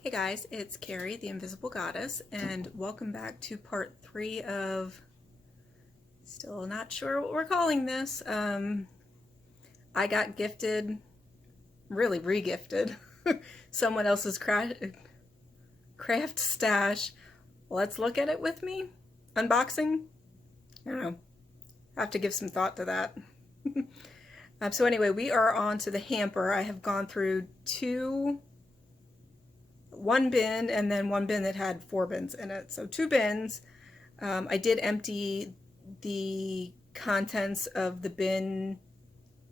Hey guys, it's Carrie, the Invisible Goddess, and welcome back to part 3 of, still not sure what we're calling this. I got gifted, really re-gifted, someone else's craft stash. Let's look at it with me. Unboxing? I don't know. I have to give some thought to that. So anyway, we are on to the hamper. I have gone through one bin and then one bin that had 4 bins in it. So 2 bins. I did empty the contents of the bin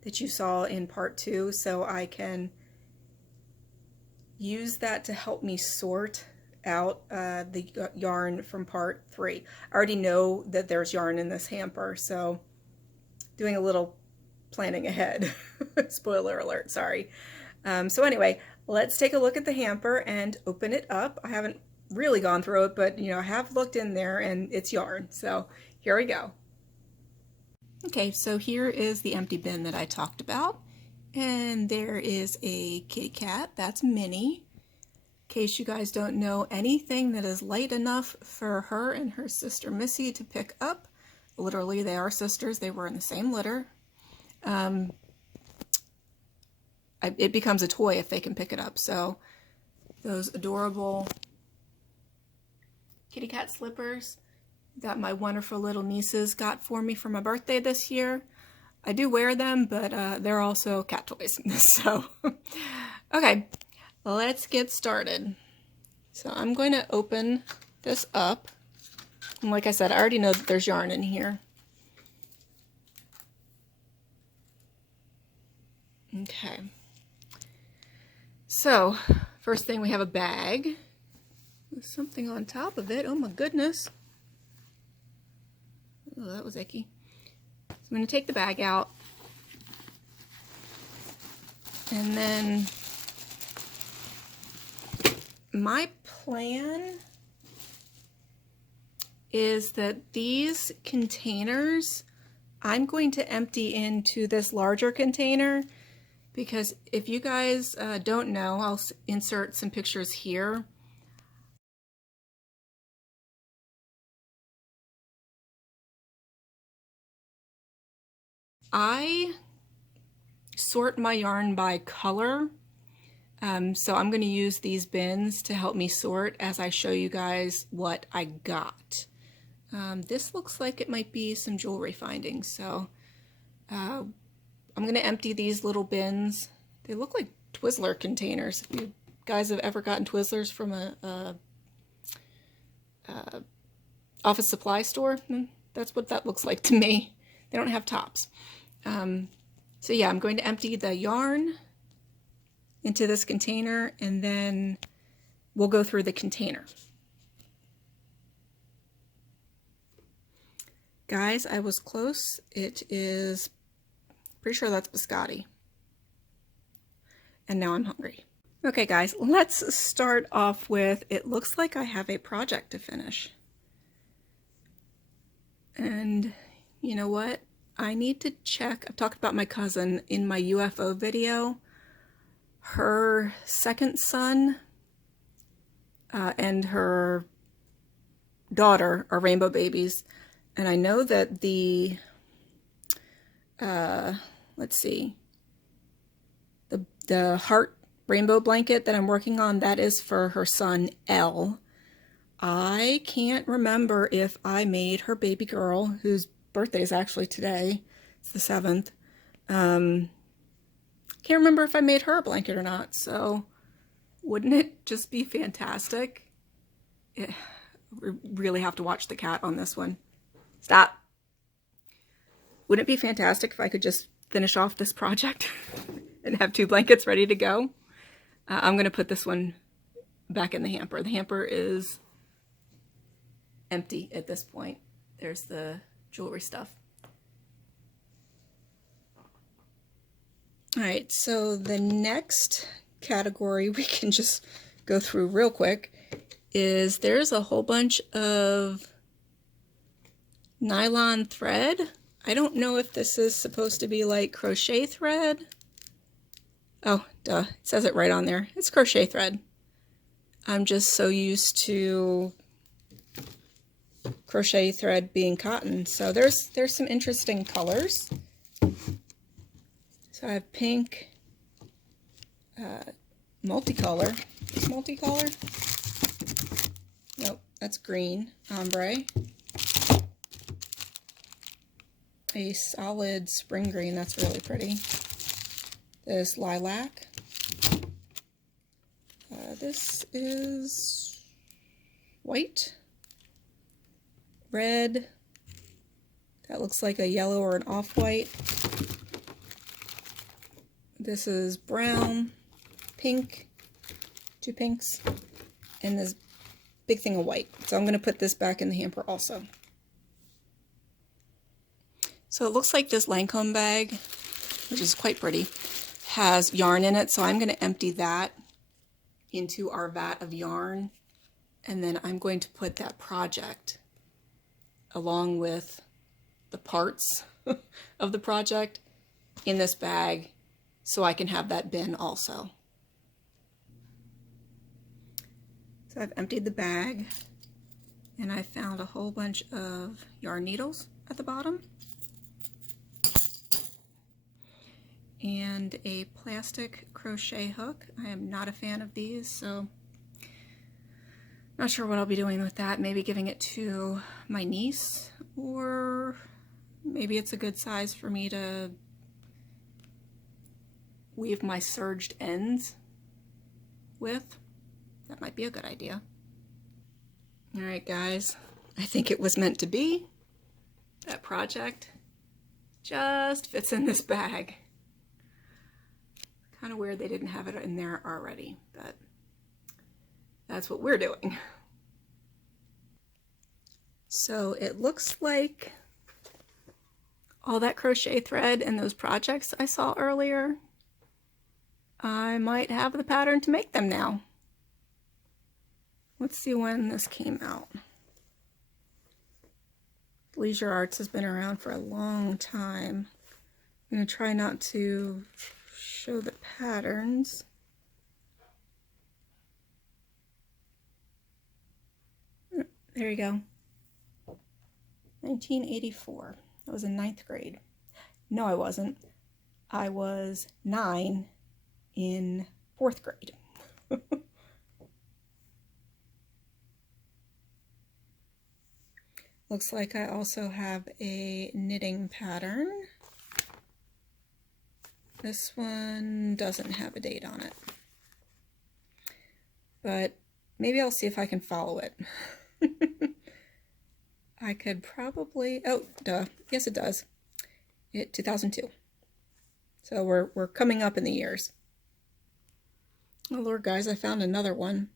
that you saw in part 2, so I can use that to help me sort out the yarn from part 3. I already know that there's yarn in this hamper, so doing a little planning ahead. Spoiler alert, sorry. So anyway, let's take a look at the hamper and open it up. I haven't really gone through it, but I have looked in there and it's yarn. So here we go. Okay, so here is the empty bin that I talked about. And there is a kitty cat, that's Minnie. In case you guys don't know, anything that is light enough for her and her sister Missy to pick up. Literally, they are sisters, they were in the same litter. It becomes a toy if they can pick it up. So those adorable kitty cat slippers that my wonderful little nieces got for me for my birthday this year. I do wear them, but they're also cat toys. So, okay, let's get started. So I'm going to open this up. And like I said, I already know that there's yarn in here. Okay. So, first thing, we have a bag with something on top of it. Oh my goodness. Oh, that was icky. So I'm going to take the bag out. And then my plan is that these containers I'm going to empty into this larger container. Because if you guys don't know, I'll insert some pictures here. I sort my yarn by color. So I'm going to use these bins to help me sort as I show you guys what I got. This looks like it might be some jewelry findings. So I'm going to empty these little bins. They look like Twizzler containers. If you guys have ever gotten Twizzlers from a office supply store, that's what that looks like to me. They don't have tops. So yeah, I'm going to empty the yarn into this container and then we'll go through the container. Guys, I was close. It is pretty sure that's biscotti. And now I'm hungry. Okay guys, let's start off with, it looks like I have a project to finish. And you know what? I need to check, I've talked about my cousin in my UFO video. Her second son and her daughter are rainbow babies. And I know that the let's see, the heart rainbow blanket that I'm working on, that is for her son, Elle. I can't remember if I made her baby girl, whose birthday is actually today, it's the 7th. Can't remember if I made her a blanket or not, so wouldn't it just be fantastic? We really have to watch the cat on this one. Stop. Wouldn't it be fantastic if I could just finish off this project and have 2 blankets ready to go? I'm going to put this one back in the hamper. The hamper is empty at this point. There's the jewelry stuff. Alright, so the next category we can just go through real quick is there's a whole bunch of nylon thread. I don't know if this is supposed to be like crochet thread. Oh, duh, it says it right on there. It's crochet thread. I'm just so used to crochet thread being cotton. So there's some interesting colors. So I have pink, multicolor. Is multicolor? Nope, that's green, ombre. A solid spring green, that's really pretty. This lilac. This is white, red, that looks like a yellow or an off-white. This is brown, pink, two pinks, and this big thing of white. So I'm going to put this back in the hamper also. So it looks like this Lancome bag, which is quite pretty, has yarn in it, so I'm going to empty that into our vat of yarn, and then I'm going to put that project along with the parts of the project in this bag so I can have that bin also. So I've emptied the bag and I found a whole bunch of yarn needles at the bottom and a plastic crochet hook. I am not a fan of these, so not sure what I'll be doing with that. Maybe giving it to my niece, or maybe it's a good size for me to weave my serged ends with. That might be a good idea. Alright guys, I think it was meant to be. That project just fits in this bag. Kind of weird they didn't have it in there already, but that's what we're doing. So it looks like all that crochet thread and those projects I saw earlier, I might have the pattern to make them now. Let's see when this came out. Leisure Arts has been around for a long time. I'm going to try not to show the patterns. There you go. 1984. I was in 9th grade. No, I wasn't. I was 9 in 4th grade. Looks like I also have a knitting pattern. This one doesn't have a date on it, but maybe I'll see if I can follow it. I could probably, oh, duh, yes it does. 2002. So we're coming up in the years. Oh Lord, guys, I found another one.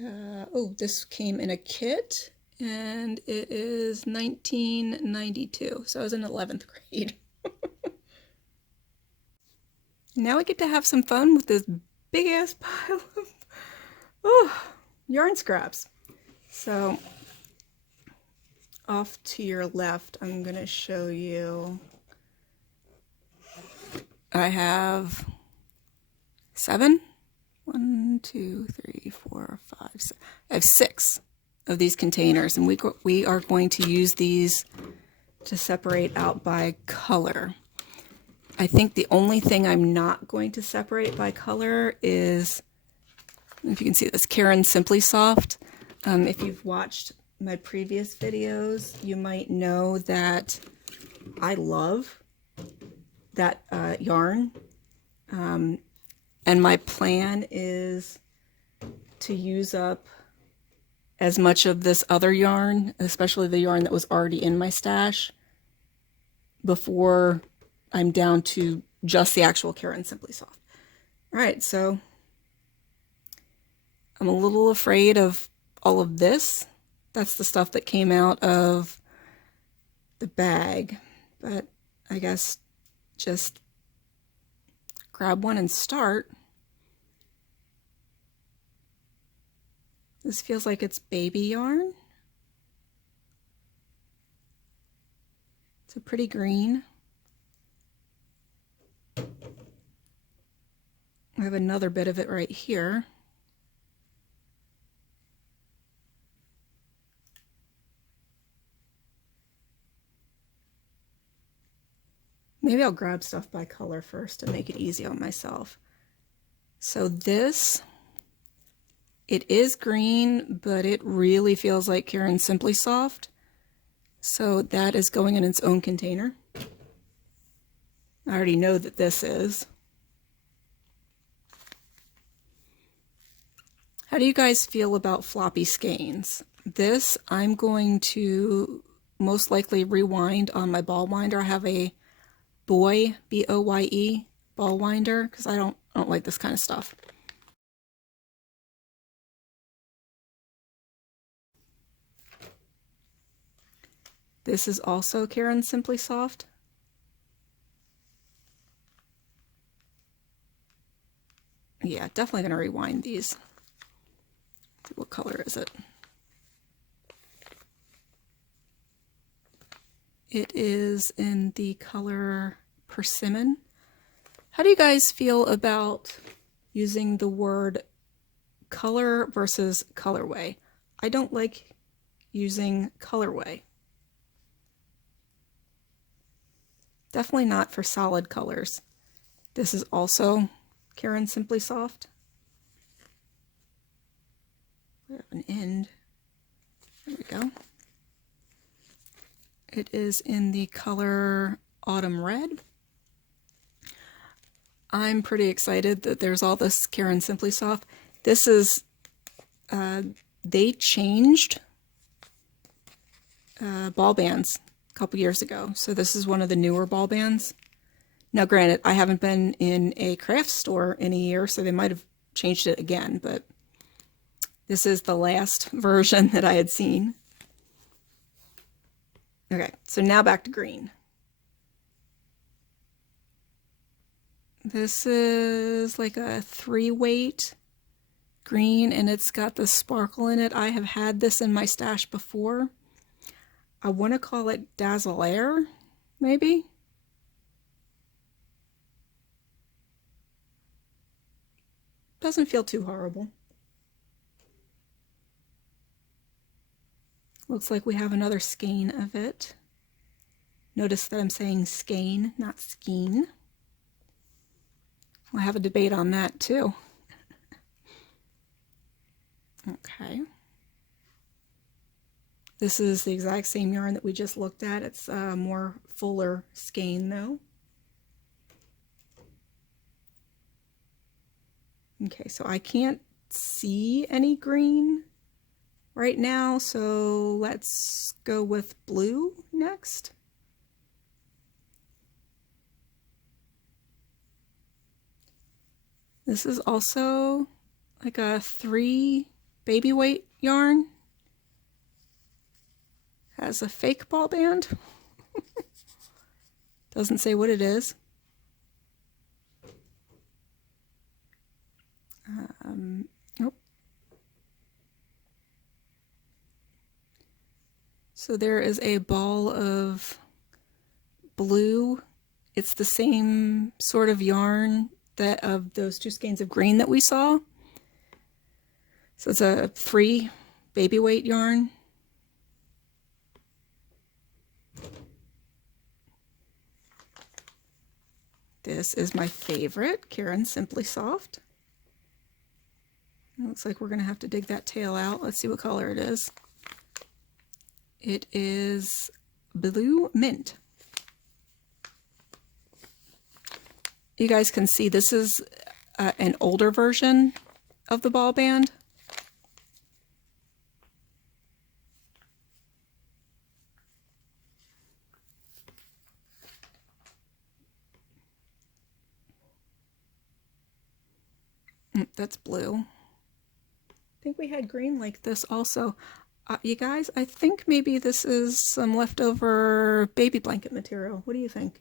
Oh, this came in a kit, and it is 1992. So I was in 11th grade. Now we get to have some fun with this big ass pile of yarn scraps. So off to your left, I'm going to show you. I have 7. 1, 2, 3, 4, 5, 6. I have 6 of these containers, and we are going to use these to separate out by color. I think the only thing I'm not going to separate by color is, if you can see this, Caron Simply Soft. If you've watched my previous videos, you might know that I love that yarn. And my plan is to use up as much of this other yarn, especially the yarn that was already in my stash, before I'm down to just the actual Caron Simply Soft. All right, so I'm a little afraid of all of this. That's the stuff that came out of the bag, but I guess just grab one and start. This feels like it's baby yarn. It's a pretty green. I have another bit of it right here. Maybe I'll grab stuff by color first to make it easy on myself. So this, it is green, but it really feels like Caron Simply Soft. So that is going in its own container. I already know that this is. How do you guys feel about floppy skeins? This I'm going to most likely rewind on my ball winder. I have a Boye, B-O-Y-E, ball winder, because I don't like this kind of stuff. This is also Caron Simply Soft. Yeah, definitely going to rewind these. What color is it? It is in the color Persimmon. How do you guys feel about using the word color versus colorway? I don't like using colorway. Definitely not for solid colors. This is also Caron Simply Soft. We have an end. There we go. It is in the color Autumn Red. I'm pretty excited that there's all this Caron Simply Soft. This is, they changed ball bands a couple years ago. So this is one of the newer ball bands. Now granted, I haven't been in a craft store in a year, so they might have changed it again, but this is the last version that I had seen. Okay, so now back to green. This is like a 3-weight green, and it's got the sparkle in it. I have had this in my stash before. I want to call it Dazzle Air, maybe? Doesn't feel too horrible. Looks like we have another skein of it. Notice that I'm saying skein, not skein. We'll have a debate on that too. Okay. This is the exact same yarn that we just looked at. It's a more fuller skein though. Okay, so I can't see any green right now, so let's go with blue next. This is also like a 3 baby weight yarn. Has a fake ball band. Doesn't say what it is. Nope. So there is a ball of blue. It's the same sort of yarn that of those 2 skeins of green that we saw. So it's a 3 baby weight yarn. This is my favorite, Caron Simply Soft. It looks like we're going to have to dig that tail out. Let's see what color it is. It is Blue Mint. You guys can see this is an older version of the ball band. That's blue. I think we had green like this also. You guys, I think maybe this is some leftover baby blanket material. What do you think?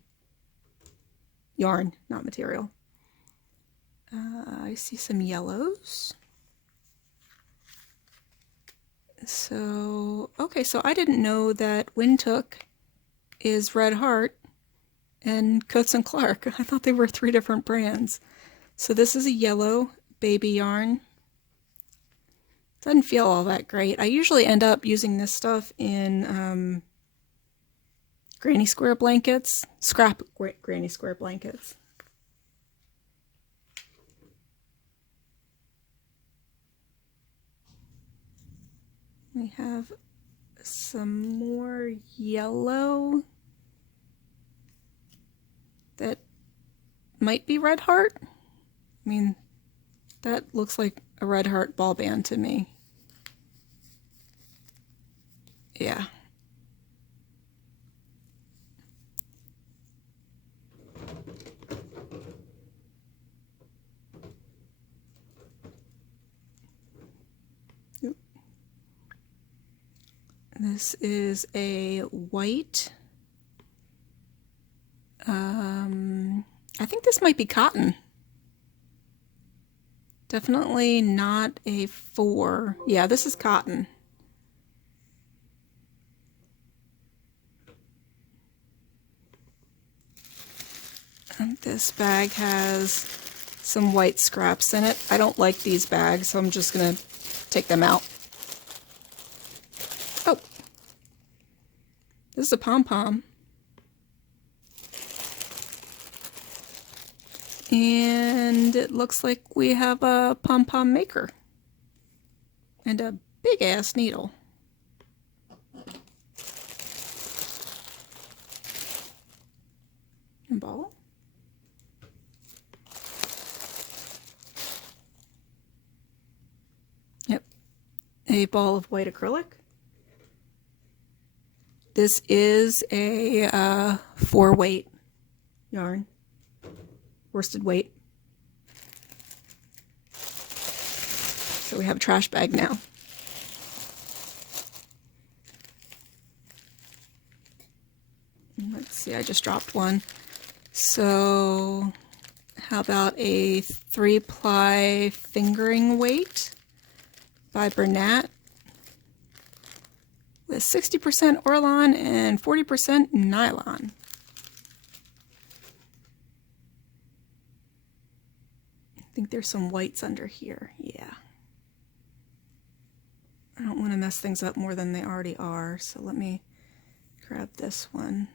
Yarn, not material. I see some yellows. So, okay, so I didn't know that Windhoek is Red Heart and Coats and Clark. I thought they were 3 different brands. So this is a yellow baby yarn. Doesn't feel all that great. I usually end up using this stuff in granny square blankets, scrap granny square blankets. We have some more yellow that might be red heart. I mean, that looks like a red heart ball band to me. Yeah. This is a white, I think this might be cotton. Definitely not a 4. Yeah, this is cotton. And this bag has some white scraps in it. I don't like these bags, so I'm just gonna take them out. Oh, this is a pom-pom. And it looks like we have a pom-pom maker. And a big-ass needle. And ball. Yep. A ball of white acrylic. This is a 4-weight yarn. Worsted weight. So we have a trash bag now. Let's see, I just dropped one. So how about a 3-ply fingering weight by Bernat with 60% Orlon and 40% nylon. I think there's some whites under here. Yeah. I don't want to mess things up more than they already are, so let me grab this one.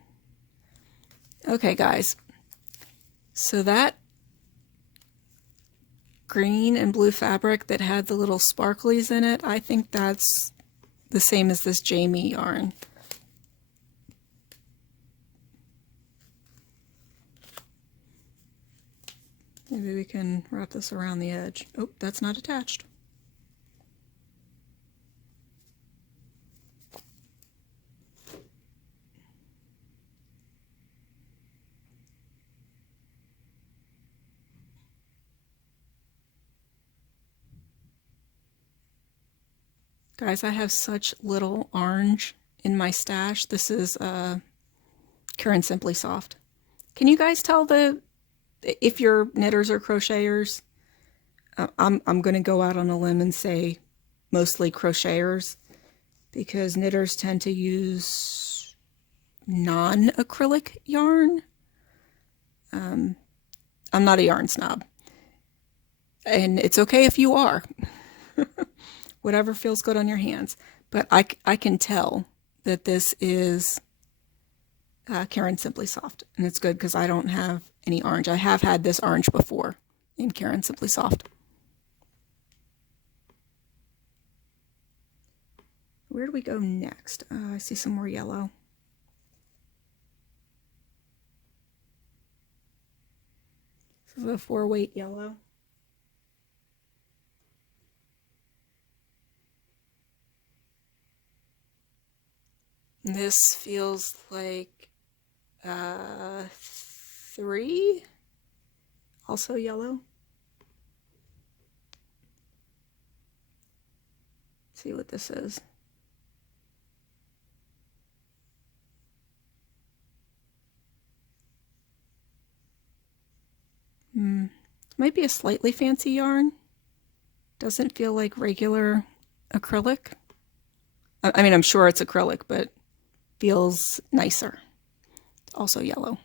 Okay, guys. So that green and blue fabric that had the little sparklies in it, I think that's the same as this Jamie yarn. Maybe we can wrap this around the edge. Oh, that's not attached. Guys, I have such little orange in my stash. This is Caron Simply Soft. Can you guys tell if you're knitters or crocheters? I'm going to go out on a limb and say mostly crocheters, because knitters tend to use non-acrylic yarn. I'm not a yarn snob, and it's okay if you are. Whatever feels good on your hands. But I can tell that this is Caron Simply Soft, and it's good because I don't have any orange. I have had this orange before in Caron Simply Soft. Where do we go next? I see some more yellow. This is a 4-weight yellow. This feels like 3, also yellow. Let's see what this is. Might be a slightly fancy yarn. Doesn't feel like regular acrylic. I mean, I'm sure it's acrylic, but feels nicer. It's also yellow.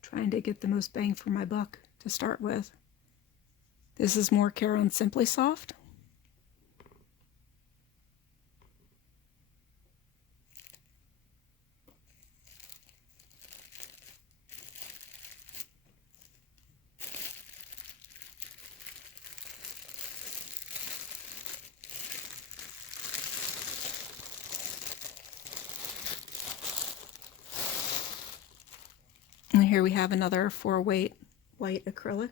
Trying to get the most bang for my buck. to start with. This is more Caron Simply Soft. And here we have another 4-weight white acrylic.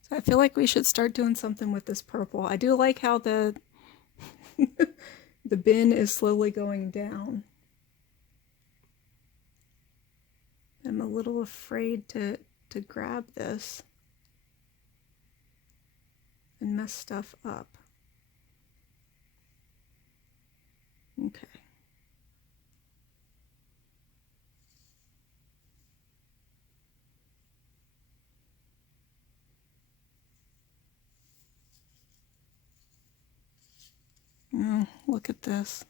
So I feel like we should start doing something with this purple. I do like how the the bin is slowly going down. I'm a little afraid to grab this and mess stuff up. Okay. Oh, look at this.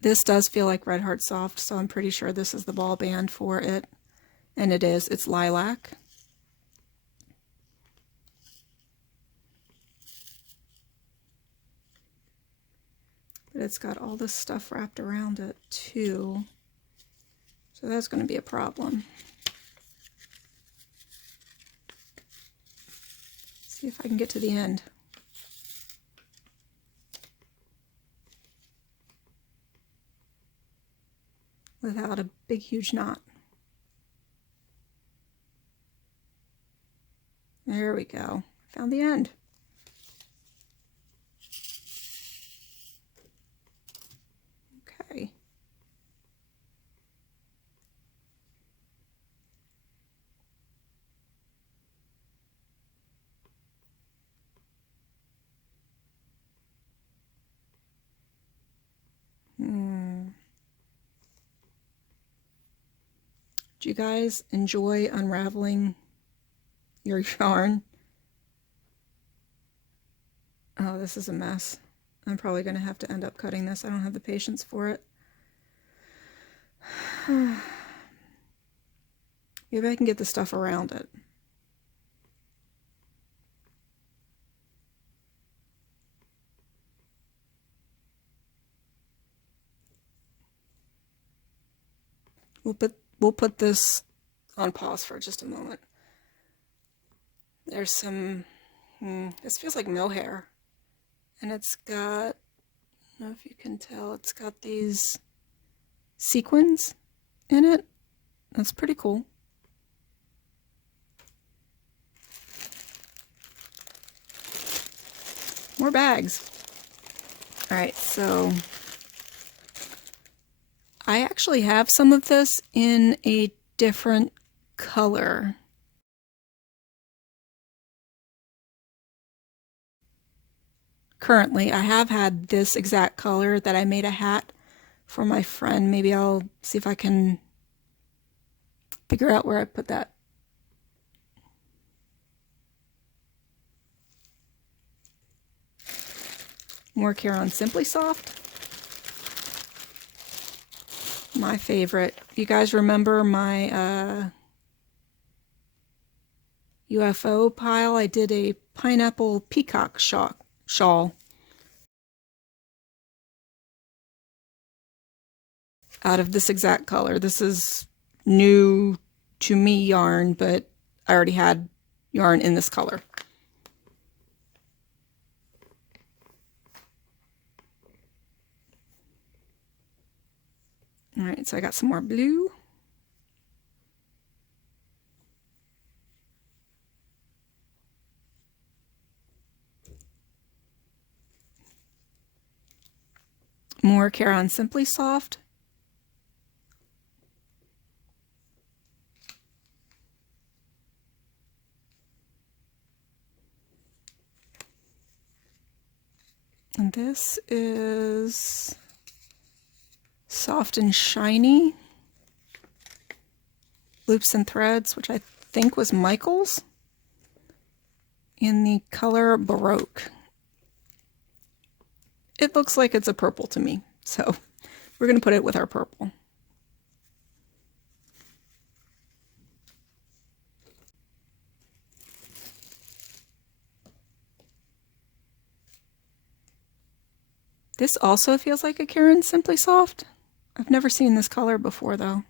This does feel like Red Heart Soft, so I'm pretty sure this is the ball band for it. And it is. It's lilac. But it's got all this stuff wrapped around it, too. So that's going to be a problem. See if I can get to the end. Without a big, huge knot. There we go. Found the end. Okay. Do you guys enjoy unraveling your yarn? Oh, this is a mess. I'm probably going to have to end up cutting this. I don't have the patience for it. Maybe I can get the stuff around it. We'll put this on pause for just a moment. There's some, this feels like mohair. And it's got, I don't know if you can tell, it's got these sequins in it. That's pretty cool. More bags. All right, so I actually have some of this in a different color. Currently, I have had this exact color that I made a hat for my friend. Maybe I'll see if I can figure out where I put that. More Caron Simply Soft. My favorite. You guys remember my UFO pile? I did a pineapple peacock shawl out of this exact color. This is new to me yarn, but I already had yarn in this color. All right, so I got some more blue. More Caron Simply Soft. And this is Soft and Shiny Loops and Threads, which I think was Michael's, in the color Baroque. It looks like it's a purple to me, so we're going to put it with our purple. This also feels like a Caron Simply Soft. I've never seen this color before though.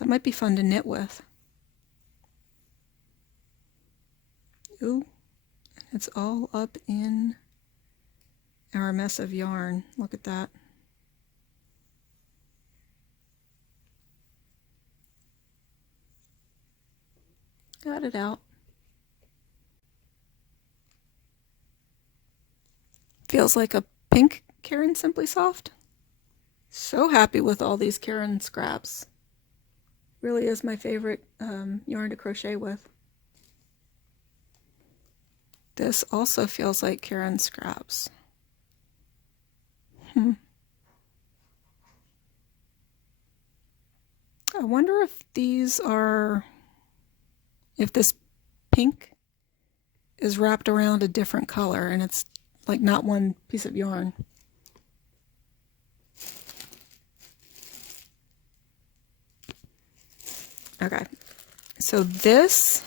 That might be fun to knit with. Ooh, it's all up in our mess of yarn. Look at that. Got it out. Feels like a pink Caron Simply Soft. So happy with all these Caron scraps. Really is my favorite yarn to crochet with. This also feels like Caron scraps. I wonder if these are, if this pink is wrapped around a different color and it's like not one piece of yarn. Okay, so this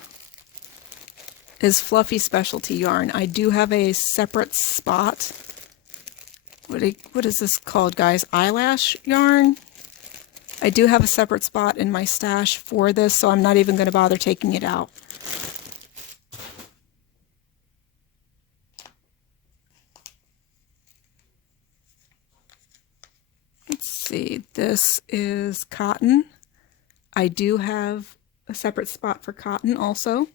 is Fluffy Specialty yarn. I do have a separate spot. What is this called, guys? Eyelash yarn? I do have a separate spot in my stash for this, so I'm not even going to bother taking it out. Let's see, this is cotton. I do have a separate spot for cotton also.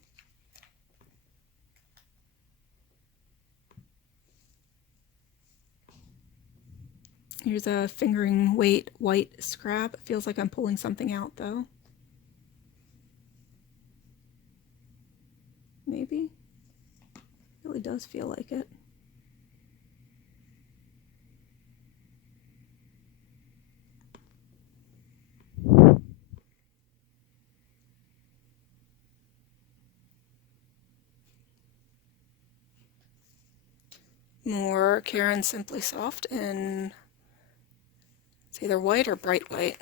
Here's a fingering weight white scrap. It feels like I'm pulling something out though. Maybe. Really does feel like it. More Caron Simply Soft in, it's either white or bright white.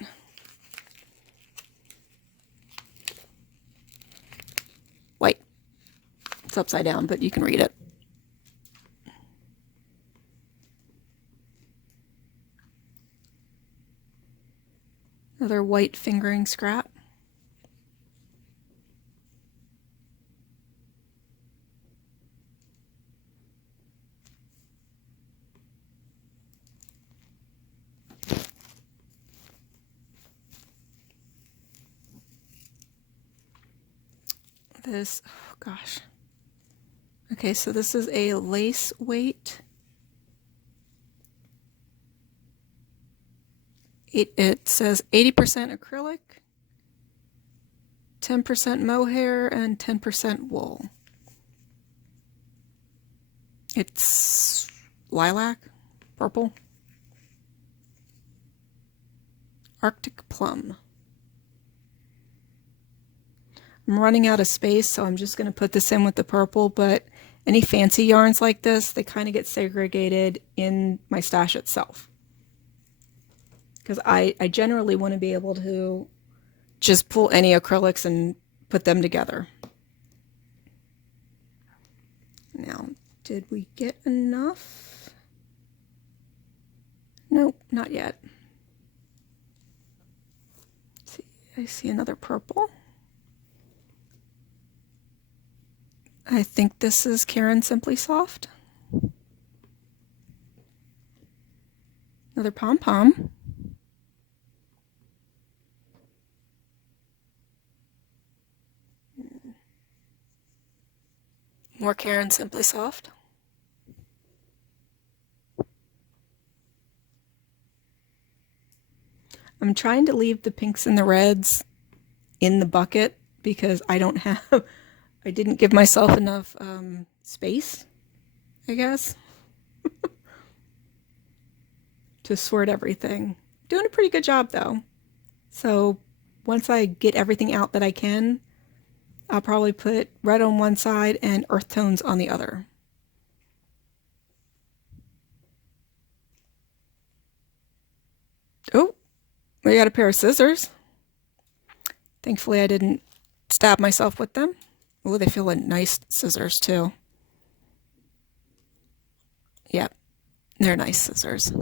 White. It's upside down, but you can read it. Another white fingering scrap. This, oh gosh. Okay, so this is a lace weight. It says 80% acrylic, 10% mohair, and 10% wool. It's lilac, purple, Arctic plum. I'm running out of space, so I'm just going to put this in with the purple, but any fancy yarns like this, they kind of get segregated in my stash itself. Because I generally want to be able to just pull any acrylics and put them together. Now, did we get enough? Nope, not yet. Let's see, I see another purple. I think this is Caron Simply Soft. Another pom-pom. More Caron Simply Soft. I'm trying to leave the pinks and the reds in the bucket because I don't have, I didn't give myself enough space, I guess, to sort everything. Doing a pretty good job though. So once I get everything out that I can, I'll probably put red on one side and earth tones on the other. Oh, we got a pair of scissors. Thankfully I didn't stab myself with them. Oh, they feel like nice scissors too. Yep, they're nice scissors.